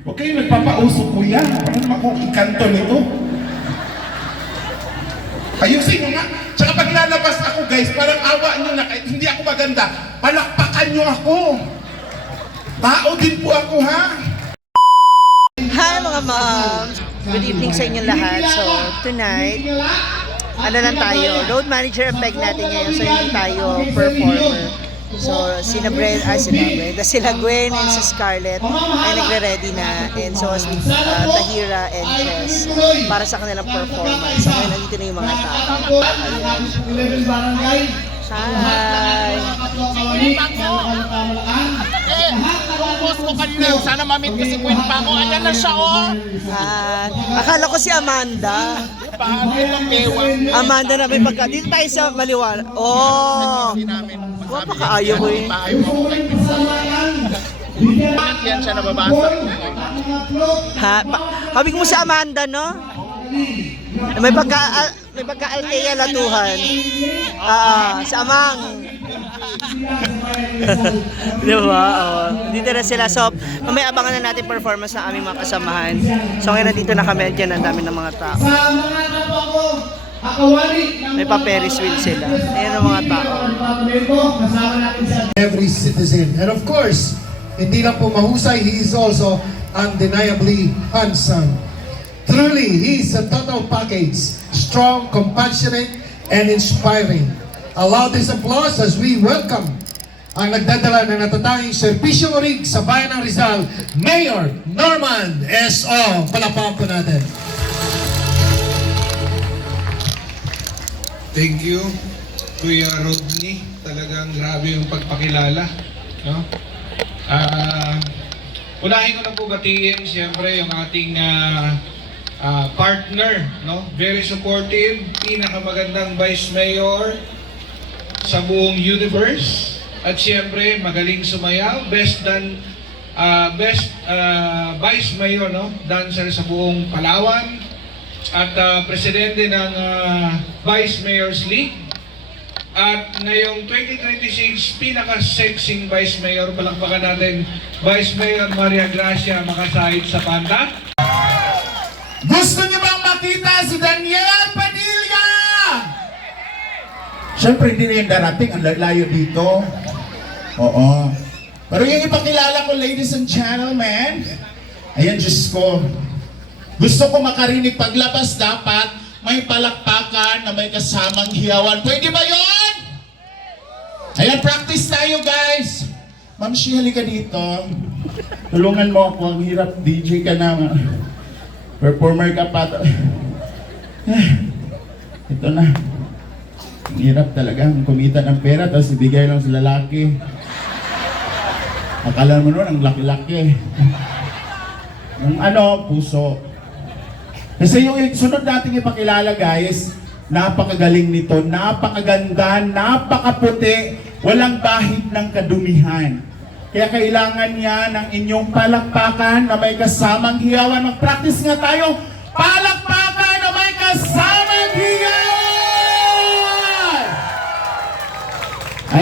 Huwag kayo nagpapausok ko yan. Paano naman kung ikanto nito? Ayusin nyo nga. Tsaka pag lalabas ako guys, parang awa nyo na kahit hindi ako maganda, palakpakan nyo ako. Tao din po ako ha. Hi mga moms! Good evening sa inyong lahat. So tonight, ano lang tayo, road manager ang peg natin ngayon. So hindi tayo performer. So sila Gwen and si Scarlett ay nagre-ready na. And so si Tahira and Chess para sa kanilang performance. So ngayon nandito na yung mga tao. Hi! Boss ko kanina, sana ma-meet ko si Gwen pa mo. Ayan na siya, oh! Akala ko si Amanda. Paano itong bewang? Amanda na may pagka. Dito tayo sa Maliwara. Oh! Wapakaayo ko eh. Yan siya nababasa. Ha? Kabig mo si Amanda, no? May pagka-Altea Latuhan. Si Amang. Diba? Oh. Dito na sila. So, may abangan na natin performance ng aming mga kasamahan. So, ngayon nandito na kami. Diyan ang dami ng mga tao. May pa-Ferris wheel sila. Ayan ang mga tao. Every citizen. And of course, hindi lang po mahusay, he is also undeniably handsome. Truly, he is a total package. Strong, compassionate, and inspiring. Allow this applause as we welcome ang nagdadala ng natatanging serbisyong rig sa bayan ng Rizal, Mayor Norman S.O. Palakpakan po natin. Thank you, Kuya Rodney. Talagang grabe yung pagpakilala. No? Unahin ko na po batiin, siyempre, yung ating partner. No? Very supportive, pinakamagandang Vice Mayor sa buong universe. At siyempre, magaling sumayaw. Best Vice Mayor, no? Dancer sa buong Palawan. At presidente ng Vice Mayor's League. At ngayong 2026, pinaka-sexing Vice Mayor, palakpakan natin, Vice Mayor Maria Gracia Makasahit sa Panda. Gusto niyo bang makita si Daniel Padilla? Siyempre hindi na yung darating, ang layo dito. Oo. Pero yung ipakilala ko, ladies and gentlemen, ayan, Diyos ko. Gusto ko makarinig paglabas dapat may palakpakan na may kasamang hiyawan. Pwede ba yon? Ayan, practice tayo guys. Ma'am Shi, halika dito. Tulungan mo ako. Ang hirap, DJ ka na. Performer ka pa. Ito na. Ang hirap talaga. Kumita ng pera tapos ibigay lang sa lalaki. Akala mo nun, ang laki-laki. Yung puso. Kasi yung sunod nating ipakilala guys, napakagaling nito, napakaganda, napakaputi, walang bahid ng kadumihan. Kaya kailangan niya ng inyong palakpakan na may kasamang hiyawan. Mag-practice nga tayo, palakpakan na may kasamang hiyawan!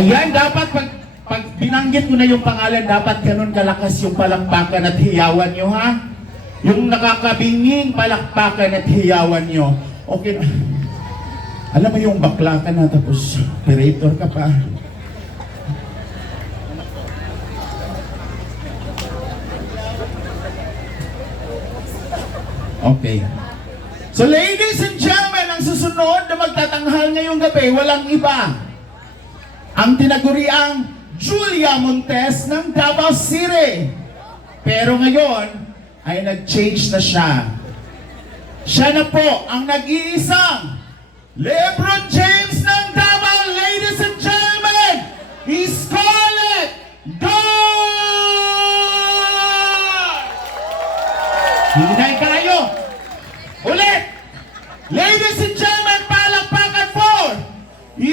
Ayan, dapat pag binanggit ko na yung pangalan, dapat ganun kalakas yung palakpakan at hiyawan nyo, ha? Yung nakakabinging palakpakan at hiyawan nyo. Okay na. Alam mo yung bakla ka na tapos operator ka pa. Okay. So ladies and gentlemen, ang susunod na magtatanghal ngayong gabi, walang iba. Ang tinaguriang Julia Montes ng Davao City. Pero ngayon, ay nag-change na siya. Siya na po ang nag-iisang LeBron James ng Davao, ladies and gentlemen, Scarlett Dodd! Hinay kayo! Ulit! Ladies and gentlemen, palakpakan for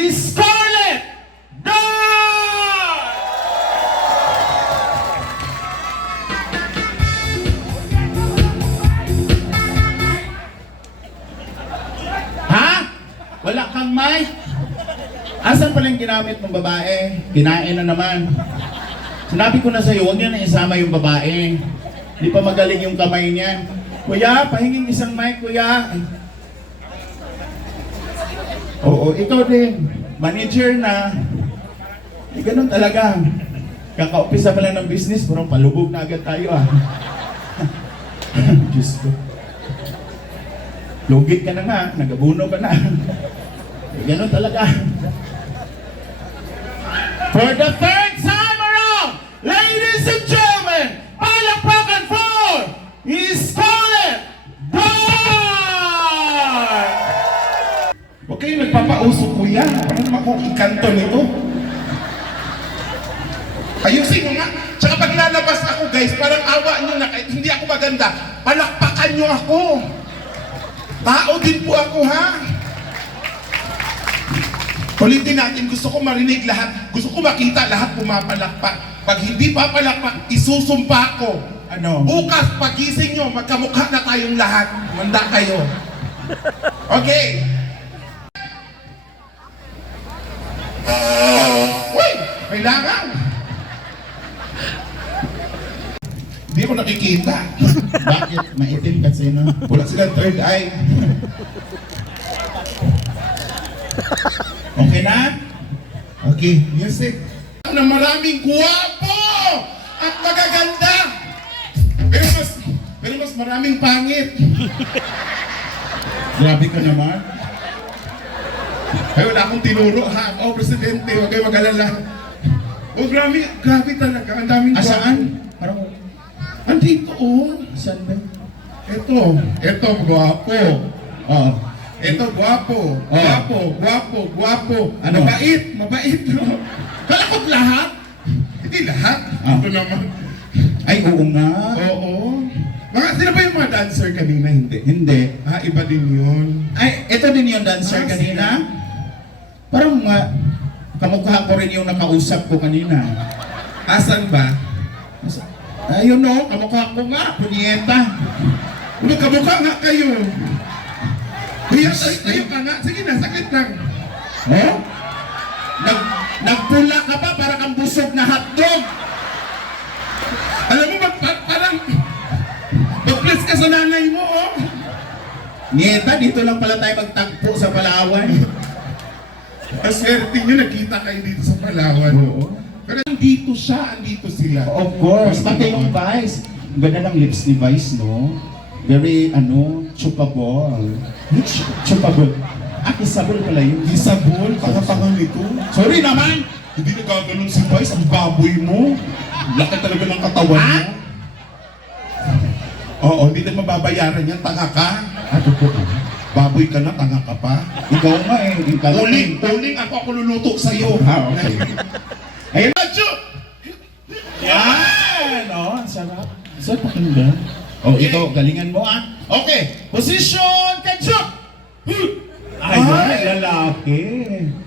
Scarlett Dodd! Wala kang mic? Asan pala yung ginamit ng babae? Kinain na naman. Sinabi ko na sa'yo, huwag niyo na isama yung babae. Di pa magaling yung kamay niya. Kuya, pahinging isang mic, kuya. Ay. Oo, ikaw din. Manager na. Ganun talaga. Kaka-umpisa pa lang ng business, parang palubog na agad tayo ah. Diyos ko. Lugit ka na nga, nagabuno ka na. Ganun talaga. For the third time around, ladies and gentlemen, palakpakan for Scarlett Bar! Huwag kayo nagpapausok ko yan. Paano naman kung ikanto nito? Ayusin mo nga. Tsaka pag lalabas ako guys, parang awa nyo na kahit hindi ako maganda, palakpakan nyo ako. Tao din po ako ha. Ulitin natin, gusto ko marinig lahat. Gusto ko makita lahat pumapalakpak. Pag hindi papalakpak, isusumpa ko. Ano? Bukas, pagising nyo, magkamukha na tayong lahat. Manda kayo. Okay. Uy! Kailangan! Hindi ko nakikita. Bakit? Maitim kasi na. Wala silang third eye. Okay na? Okay, music. Na maraming guwapo at magaganda. Pero mas maraming pangit. Grabe ka naman. Ay, wala akong tinuro ha. Oh, Presidente, huwag kayo mag-alala. Oh, grabe talaga. Ang daming guwapo. Saan? Parang, andito oh. Saan ba? Ito, guwapo. Oh. Ito, guwapo. Guwapo. Ano? Mabait. No? Kala ko't lahat. Hindi lahat. Ito naman. Ay, oo nga. Oo. Sila ba yung mga dancer kanina? Hindi. Iba din yun. Ay, ito din yung dancer kanina? Parang kamukha ko rin yung nakausap ko kanina. Asan ba? Ayun no, kamukha ko nga, punyeta. Kamukha nga kayo. Kuya, tayo ka nga. Sige na, sakit lang. Oh? Nagpula ka pa para kang busog na hotdog. Alam mo, parang mag-bless ka sa nanay mo, oh. Nieta, dito lang pala tayo magtagpo sa Palawan. Ang swerte nyo, nakita kayo dito sa Palawan. Oo. Pero andito sila. Of course, pati yung Vice. Ang ganda ng lips ni Vice, no? Very, chupable. Chupable. Isabel pala yun. Isabel, pangapangang nito. Sorry naman! Hindi nagaganon si Vice, ang baboy mo. Laki talaga ng katawan mo. Oo, hindi na mababayaran yan, tanga ka. Totoo. Baboy ka na, tanga ka pa. Ikaw nga Uling ako luluto sa'yo. Okay. Ayun na, Chu! Yan! Ang sarap. Sarap pakinggan. Ito, galingan mo Okay, position, ketchup! Ay, lalaki.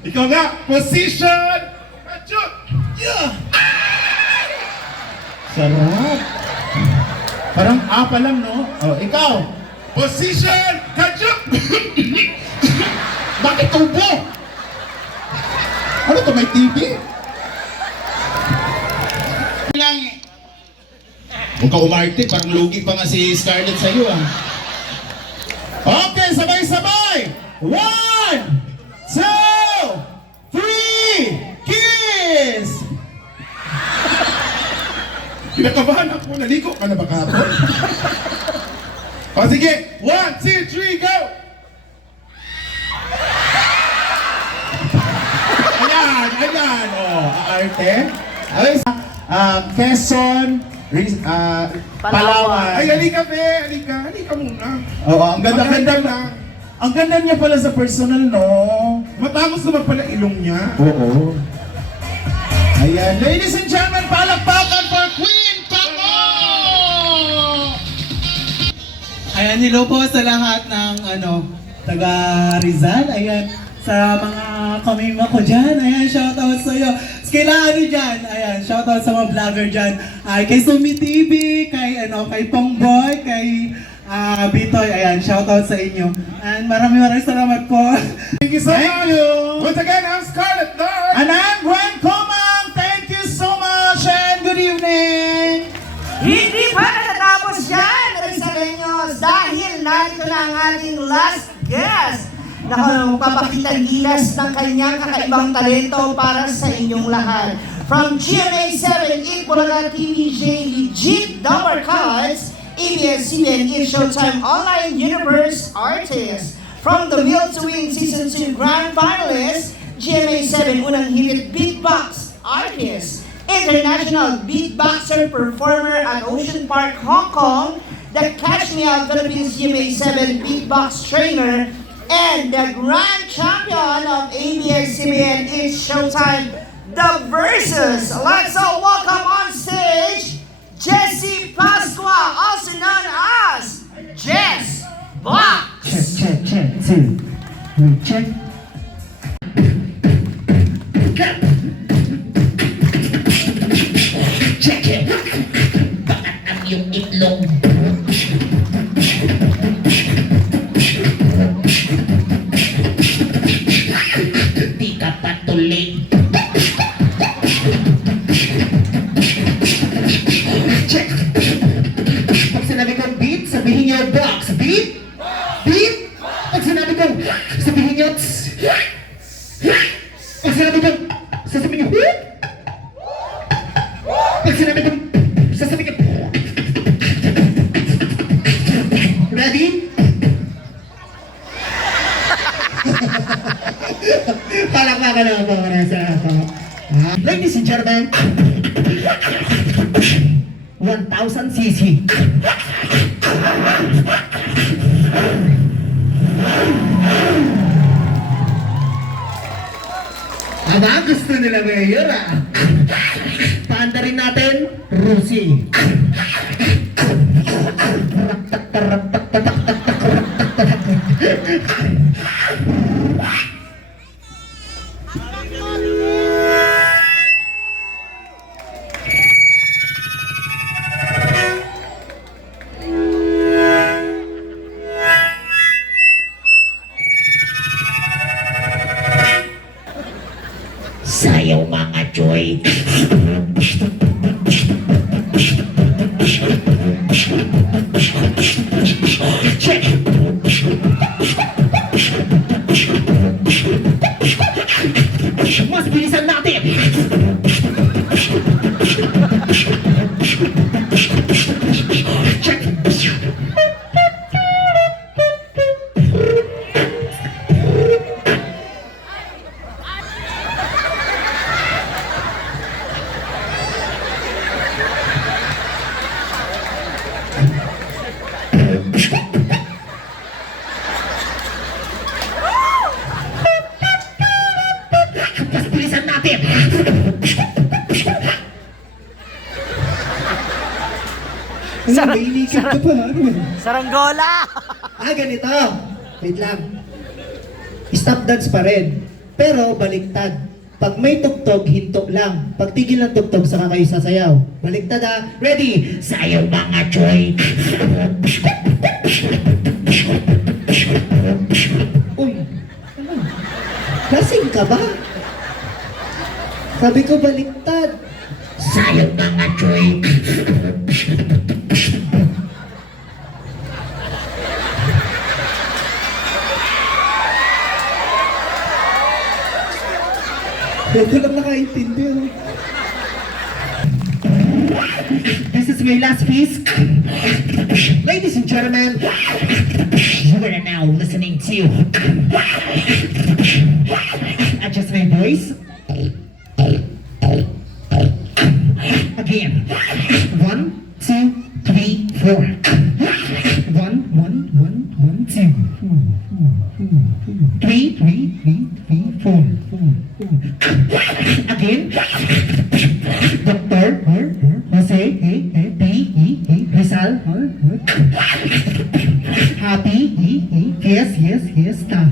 Ikaw nga, position, ketchup! Sarap. Parang pa lang, no? Ikaw. Position, ketchup! Bakit tubo? Ano to, may TV? Huwag ka umarte, parang lugi pa nga si Scarlett sa'yo Okay, sabay-sabay! 1, 2, 3, kiss! Kinakabahan ako, naligo ka na ba kahapon? Sige, 1, 2, 3, go! Ayan, arte. Quezon, Palawan. Ay, halika muna. Ang ganda na. Ang ganda niya pala sa personal, no? Matangos naman pala ilong niya. Oo. Ayan, ladies and gentlemen, palakpakan for Queen Pango! Ayan, hello po sa lahat ng taga Rizal. Ayan, sa mga kamima ko dyan. Ayan, shoutout sa iyo. Kailangan nyo dyan. Ayan, shoutout sa mga vlogger dyan. Kay Sumi TV, kay Pongboy, kay Bitoy. Ayan, shoutout sa inyo. And maraming salamat po. Thank you so much. Once again, I'm Scarlett Lord. And I'm Gwen Comang. Thank you so much and good evening. Hindi pa natatapos narito na ang ating last guest. Magpapakita gilas ng kanyang kakaibang talento para sa inyong lahat. From GMA7, Eat Bulaga TVJ, Legit Number Cuts, ABS-CBN, It's Showtime Online Universe Artist. From The Will to Win Season 2 Grand Finalist, GMA7 Unang Hirit Beatbox Artist, International Beatboxer Performer at Ocean Park, Hong Kong, the Catch Me Out Philippines GMA7 Beatbox Trainer, and the Grand Champion of ABS-CBN It's Showtime, The Versus. Let's all welcome on stage, Jessie Pasqua, also known as Jess Box. Check, 2, check. Check it! Bakit ang iyong itlog? Di ka patuloy. Check! Pag sinabi kong beat, sabihin niyo box. Beat? Beat? Pag sinabi kong sabihin niyo pag sinabi kong sasabihin niyo whoop? Pag sinabi kong sasabihin niyo ready? Palakpakan na po para sa ako. Ladies and gentlemen, 1,000cc. Aba, gusto nila mayor Paanda rin natin, Rusi. Sayaw mga choy. Check. Mas bilisan natin. Check. Mas bilisan natin. Nailikid ka pa, ano? Saranggola! Ganito. Wait lang. Stop dance pa rin. Pero baliktad. Pag may tugtog, hinto lang. Pag tigil ng tugtog, saka kayo sasayaw. Baliktad Ready? Sayaw mga choy. Uy, ano? Lasing ka ba? Sabi ko baliktad. Sayaw mga choy. Ito lang nakaintindi. This is my last piece. Ladies and gentlemen, you are now listening to Adjust My Voice. Again. 1, 2, 3, 4. 1, 1, 1, 1, 2. 3, 3, 3, 3, 4. Again. Doctor Jose B Rizal Happy yes ta.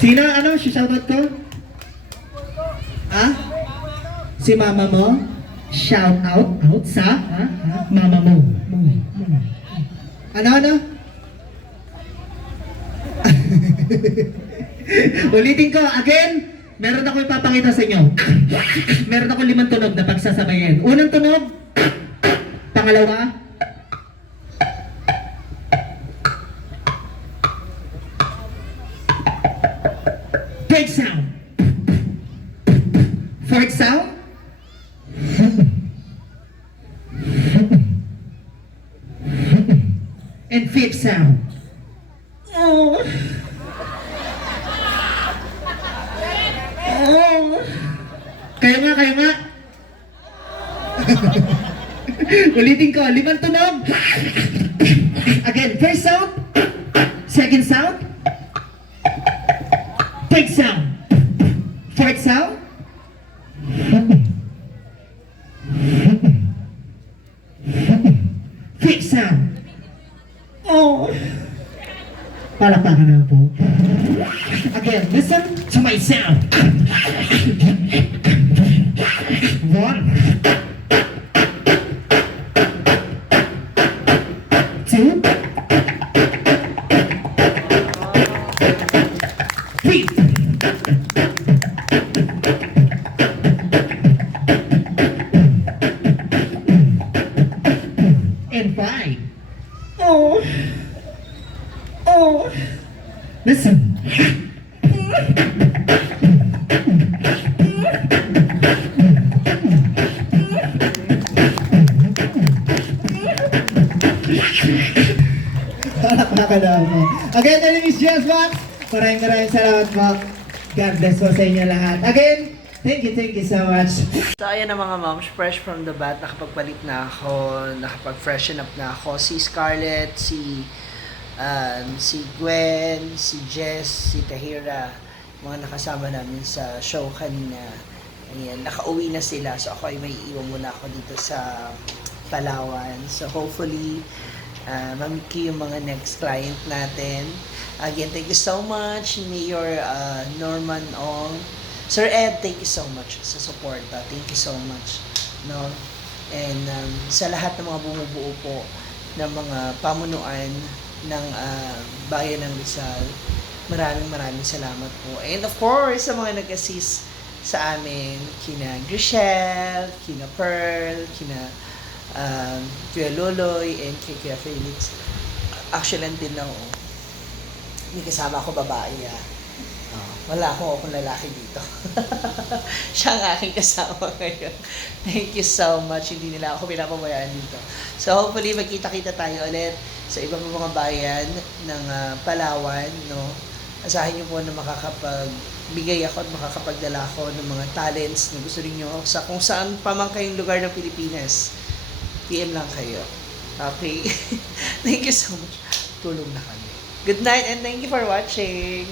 Sino shoutout ko? Si mama mo? Shout out sa mama mo. Ano? Ulitin ko, again, meron ako ipapakita sa inyo. Meron ako 5 tunog na pagsasabayin. Unang tunog, Pangalawa. Third sound. Fourth sound. And fifth sound. Oh. Oh. Kayo nga. Ulitin ko, 5 tunog. Again, first sound. Second sound. Third sound. Fourth sound. Fifth sound. Oh. Palakpakan na po. Again, listen to my sound. 1, 2, 3. And 5. Oh. Oh. Listen. Nakakalaw mo. Again, my name is Jess Mac. Maraming salamat po. God bless po sa inyo lahat. Again, thank you so much. So ayan na mga moms, fresh from the bath, nakapagpalit na ako, nakapag-freshen up na ako. Si Scarlett, si Gwen, si Jess, si Tahira, mga nakasama namin sa show kanina. Ayan, nakauwi na sila. So ako ay may iwan muna ako dito sa Palawan. So hopefully, mamit ko yung mga next client natin. Again, thank you so much, Mayor Norman Ong. Sir Ed, thank you so much sa support. Thank you so much. No? And sa lahat ng mga bumubuo po ng mga pamunuan ng bayan ng Rizal, maraming salamat po. And of course, sa mga nag-assist sa amin, kina Grishel, kina Pearl, kina Kuya Loloy, and Kuya Felix. Actually, din lang, may kasama ako babae, wala akong lalaki dito. Siya ang aking kasama ngayon. Thank you so much. Hindi nila ako pinapabayaan dito. So hopefully magkita-kita tayo ulit sa ibang mga bayan ng Palawan, no? Asahin niyo po na makakapagbigay ako at makakapagdala ako ng mga talents na gusto niyo sa kung saan pa man kayong lugar ng Pilipinas. PM lang kayo. Okay? Thank you so much. Tulong na kami. Good night and thank you for watching.